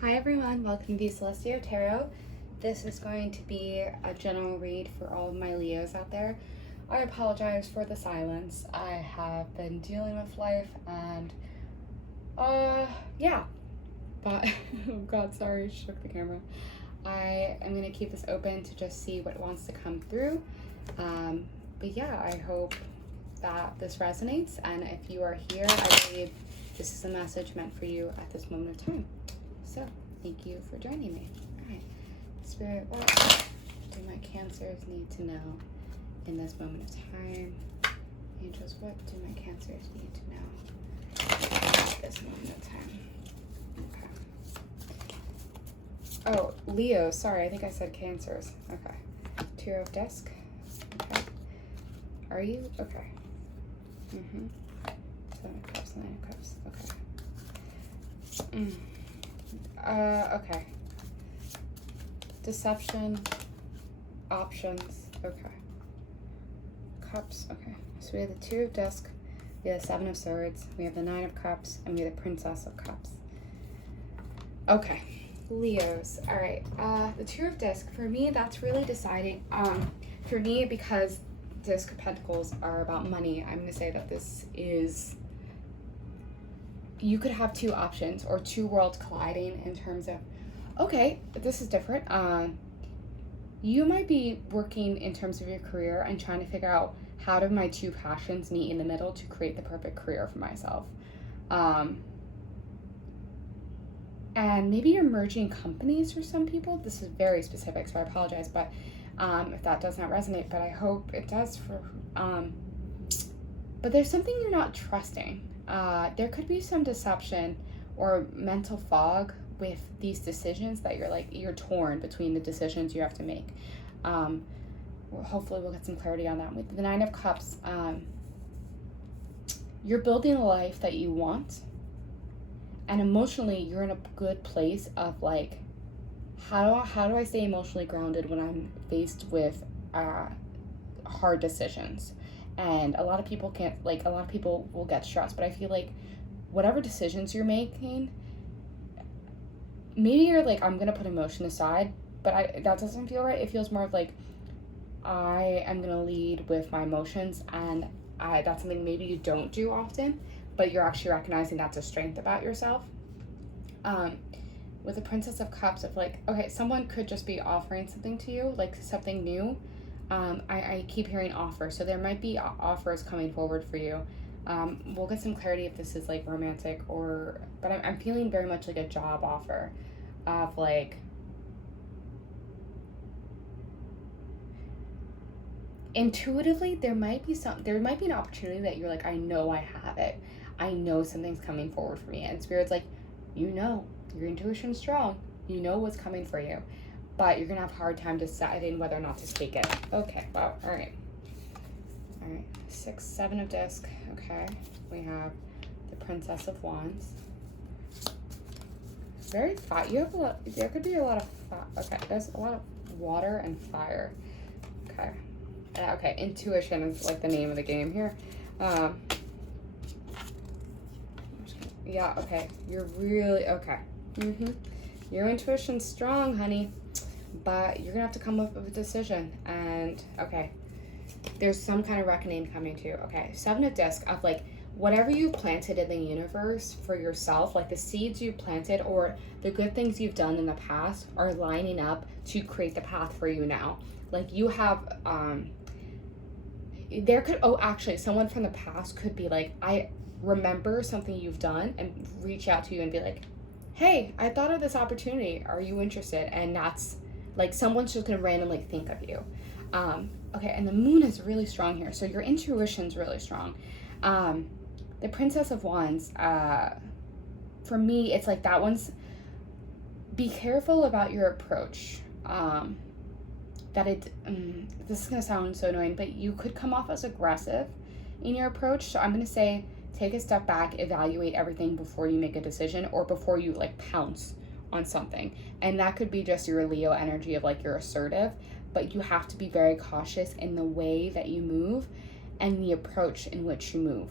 Hi everyone, welcome to Celestio Tarot. This is going to be a general read for all of my Leos out there. I apologize for the silence. I have been dealing with life and yeah. But oh god, sorry, shook the camera. I am gonna keep this open to just see what wants to come through. But yeah, I hope that this resonates, and if you are here, I believe this is a message meant for you at this moment of time. So, thank you for joining me. All right, Spirit, what do my Cancers need to know in this moment of time? Angels, what do my Cancers need to know at this moment of time? Okay. Oh, Leo, sorry, I think I said Cancers. Okay. Two of Disc. Okay. Are you? Okay. Seven of Cups, Nine of Cups. Okay. Okay. Deception, options, okay. Cups, okay. So we have the Two of Disc, we have the Seven of Swords, we have the Nine of Cups, and we have the Princess of Cups. Okay, Leos. All right, the Two of Disc, for me, that's really deciding. For me, because Disc of Pentacles are about money, I'm gonna say that this is, you could have two options or two worlds colliding in terms of, okay, this is different. You might be working in terms of your career and trying to figure out how do my two passions meet in the middle to create the perfect career for myself. And maybe you're merging companies for some people. This is very specific, so I apologize, but if that does not resonate, but I hope it does for, but there's something you're not trusting. There could be some deception or mental fog with these decisions that you're torn between the decisions you have to make. Hopefully we'll get some clarity on that. With the Nine of Cups, you're building a life that you want, and emotionally you're in a good place of like, how do I stay emotionally grounded when I'm faced with hard decisions? And a lot of people can't, like, a lot of people will get stressed, but I feel like whatever decisions you're making, maybe you're like, I'm gonna put emotion aside, but that doesn't feel right. It feels more of like, I am gonna lead with my emotions, and that's something maybe you don't do often, but you're actually recognizing that's a strength about yourself. With the Princess of Cups, of like, okay, someone could just be offering something to you, like something new. I keep hearing offers, so there might be offers coming forward for you. We'll get some clarity if this is like romantic or, but I'm feeling very much like a job offer of like, intuitively there might be an opportunity that you're like, I know I have it. I know something's coming forward for me, and Spirit's like, you know, your intuition's strong. You know what's coming for you. But you're gonna have a hard time deciding whether or not to take it. Okay, wow, all right. 6, 7 of Disc, okay. We have the Princess of Wands. Very fire, there could be a lot of fire, okay, there's a lot of water and fire. Okay, okay, intuition is like the name of the game here. Yeah, okay, you're really, okay. Your intuition's strong, honey. But you're gonna have to come up with a decision, and okay, there's some kind of reckoning coming too. Okay, 7 of Disc, of like, whatever you planted in the universe for yourself, like the seeds you planted or the good things you've done in the past are lining up to create the path for you now. Like you have, there could, oh, actually someone from the past could be like, I remember something you've done, and reach out to you and be like, hey, I thought of this opportunity, are you interested? And that's like, someone's just gonna randomly think of you. Okay, and the Moon is really strong here, so your intuition's really strong. The Princess of Wands, for me, it's like that one's, be careful about your approach. This is gonna sound so annoying, but you could come off as aggressive in your approach, so I'm gonna say, take a step back, evaluate everything before you make a decision, or before you like pounce on something. And that could be just your Leo energy of like, you're assertive, but you have to be very cautious in the way that you move and the approach in which you move.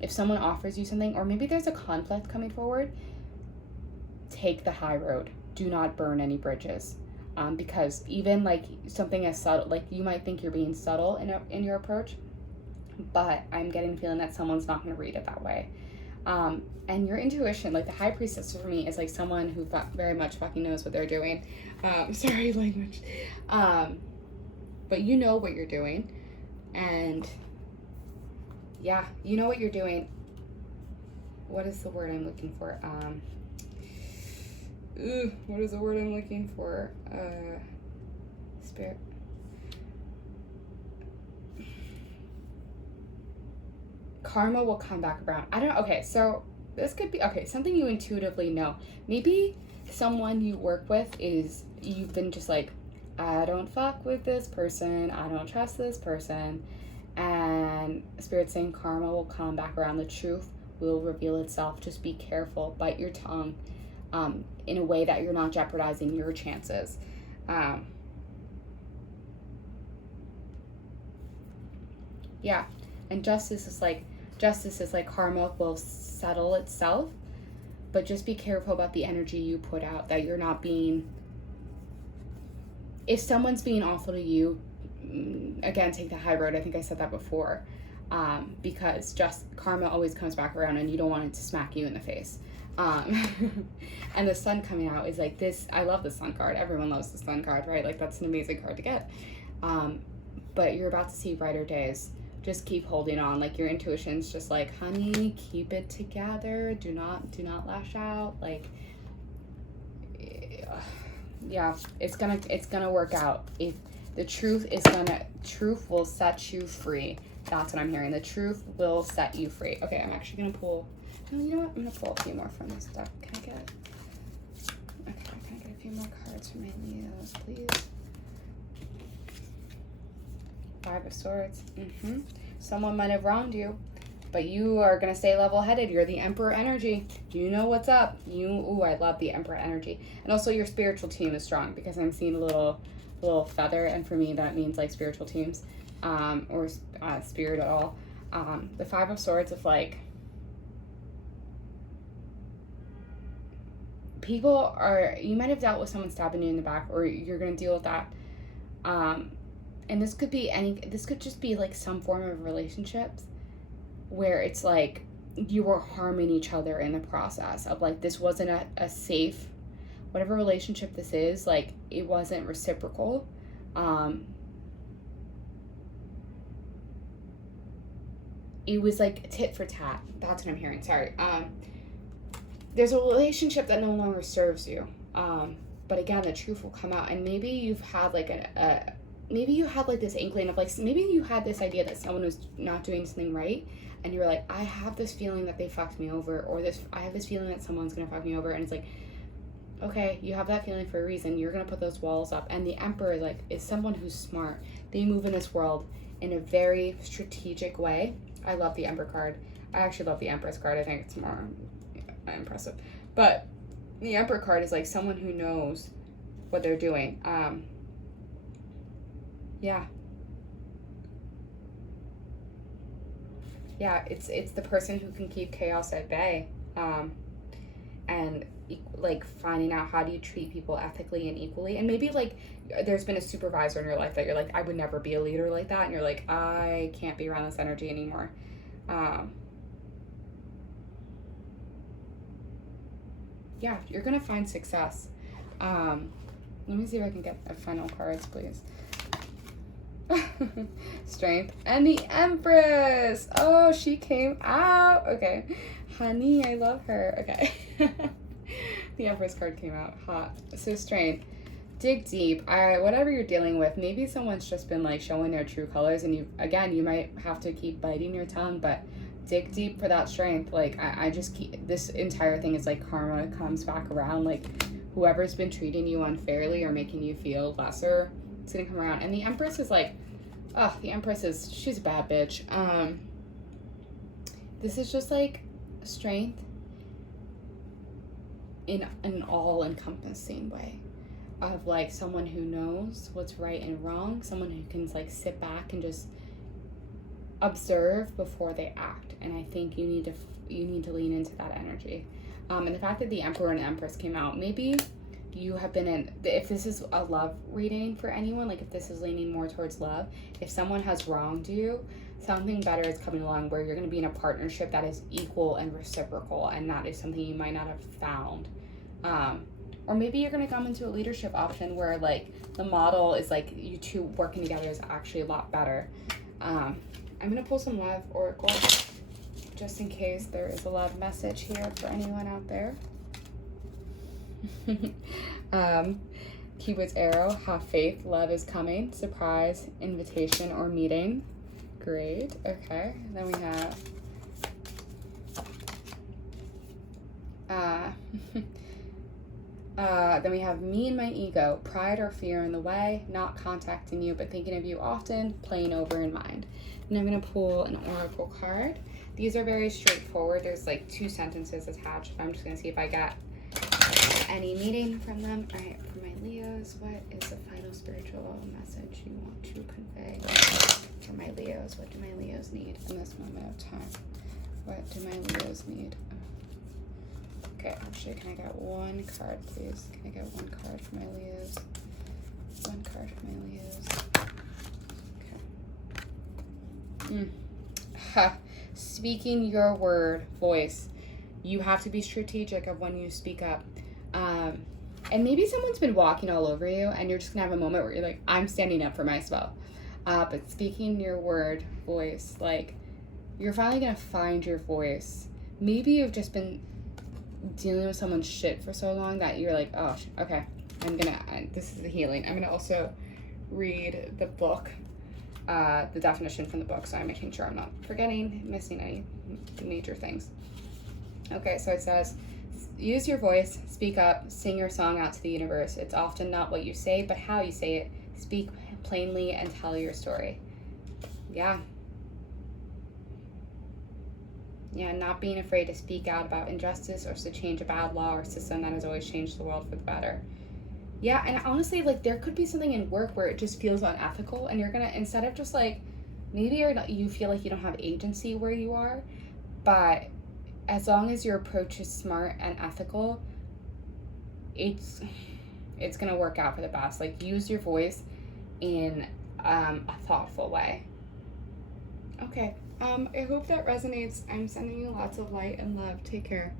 If someone offers you something, or maybe there's a conflict coming forward, take the high road. Do not burn any bridges. Because even like something as subtle, like you might think you're being subtle in your approach, but I'm getting the feeling that someone's not going to read it that way. And your intuition, like the high priestess for me is like someone who very much fucking knows what they're doing. Sorry, language. But you know what you're doing. And yeah, you know what you're doing. What is the word I'm looking for? What is the word I'm looking for? Spirit. Karma will come back around. I don't know. Okay, so this could be, okay, something you intuitively know. Maybe someone you work with is, you've been just like, I don't fuck with this person. I don't trust this person. And Spirit's saying karma will come back around. The truth will reveal itself. Just be careful. Bite your tongue in a way that you're not jeopardizing your chances. Yeah. And justice is like karma will settle itself. But just be careful about the energy you put out, that you're not being, if someone's being awful to you, again, take the high road. I think I said that before, because just karma always comes back around and you don't want it to smack you in the face. And the sun coming out is like this. I love the sun card. Everyone loves the sun card, right? Like that's an amazing card to get. But you're about to see brighter days. Just keep holding on. Like your intuition's just like, honey, keep it together. Do not lash out. Like, yeah, it's gonna work out. If the truth will set you free. That's what I'm hearing. The truth will set you free. Okay, I'm actually gonna pull, you know what? I'm gonna pull a few more from this deck. Can I get a few more cards from my Leos, please? Five of Swords. Someone might have wronged you, but you are gonna stay level-headed. You're the Emperor energy. You know what's up. I love the Emperor energy. And also your spiritual team is strong, because I'm seeing a little feather, and for me that means like spiritual teams, or spirit at all. The Five of Swords is like, you might have dealt with someone stabbing you in the back, or you're gonna deal with that. And this could just be like some form of relationships where it's like you were harming each other in the process of like, this wasn't a safe, whatever relationship this is, like it wasn't reciprocal. It was like tit for tat. That's what I'm hearing. Sorry. There's a relationship that no longer serves you. But again, the truth will come out, and maybe you've had like maybe you had like this inkling of like, maybe you had this idea that someone was not doing something right, and you were like, I have this feeling that they fucked me over, or I have this feeling that someone's gonna fuck me over, and it's like, okay, you have that feeling for a reason. You're gonna put those walls up. And the Emperor is someone who's smart. They move in this world in a very strategic way. I love the Emperor card. I actually love the Empress card. I think it's more impressive. But the Emperor card is like someone who knows what they're doing. Yeah, it's the person who can keep chaos at bay, and like finding out how do you treat people ethically and equally. And maybe like there's been a supervisor in your life that you're like, I would never be a leader like that, and you're like, I can't be around this energy anymore. Yeah, you're gonna find success. Let me see if I can get the final cards, please. Strength and the Empress. Oh, she came out. Okay, honey, I love her. Okay. The Empress card came out. Hot. So Strength, dig deep. Whatever you're dealing with, maybe someone's just been like showing their true colors, and you might have to keep biting your tongue, but dig deep for that strength. Like I just keep, this entire thing is like karma comes back around. Like whoever's been treating you unfairly or making you feel lesser, it's gonna come around. And the Empress is like, she's a bad bitch. This is just like strength in an all-encompassing way of like someone who knows what's right and wrong, someone who can like sit back and just observe before they act. And I think you need to lean into that energy. And the fact that the Emperor and Empress came out, maybe you have been in, if this is a love reading for anyone, like if this is leaning more towards love, if someone has wronged you, something better is coming along where you're going to be in a partnership that is equal and reciprocal, and that is something you might not have found. Or maybe you're going to come into a leadership option where like the model is like you two working together is actually a lot better. I'm going to pull some love oracle just in case there is a love message here for anyone out there. Cupid's arrow, have faith, love is coming, surprise, invitation, or meeting. Great. Okay. Then we have then we have me and my ego, pride or fear in the way, not contacting you but thinking of you often, playing over in mind. And I'm going to pull an oracle card. These are very straightforward. There's like 2 sentences attached. I'm just going to see if I got any meaning from them. All right, for my Leos, what is the final spiritual message you want to convey for my Leos? What do my Leos need in this moment of time? What do my Leos need? Okay, actually, can I get one card, please? Can I get one card for my Leos? One card for my Leos. Okay. Ha. Speaking your word, voice. You have to be strategic of when you speak up. And maybe someone's been walking all over you and you're just gonna have a moment where you're like, I'm standing up for myself. But speaking your word, voice, like you're finally gonna find your voice. Maybe you've just been dealing with someone's shit for so long that you're like, oh, okay, this is the healing. I'm gonna also read the book, the definition from the book, so I'm making sure I'm not missing any major things. Okay, so it says, use your voice, speak up, sing your song out to the universe. It's often not what you say, but how you say it. Speak plainly and tell your story. Yeah. Yeah, not being afraid to speak out about injustice or to change a bad law or system that has always changed the world for the better. Yeah, and honestly, like, there could be something in work where it just feels unethical, and you're gonna, instead of just, like, maybe you feel like you don't have agency where you are, but as long as your approach is smart and ethical, it's gonna work out for the best. Like, use your voice in a thoughtful way. Okay, I hope that resonates. I'm sending you lots of light and love. Take care.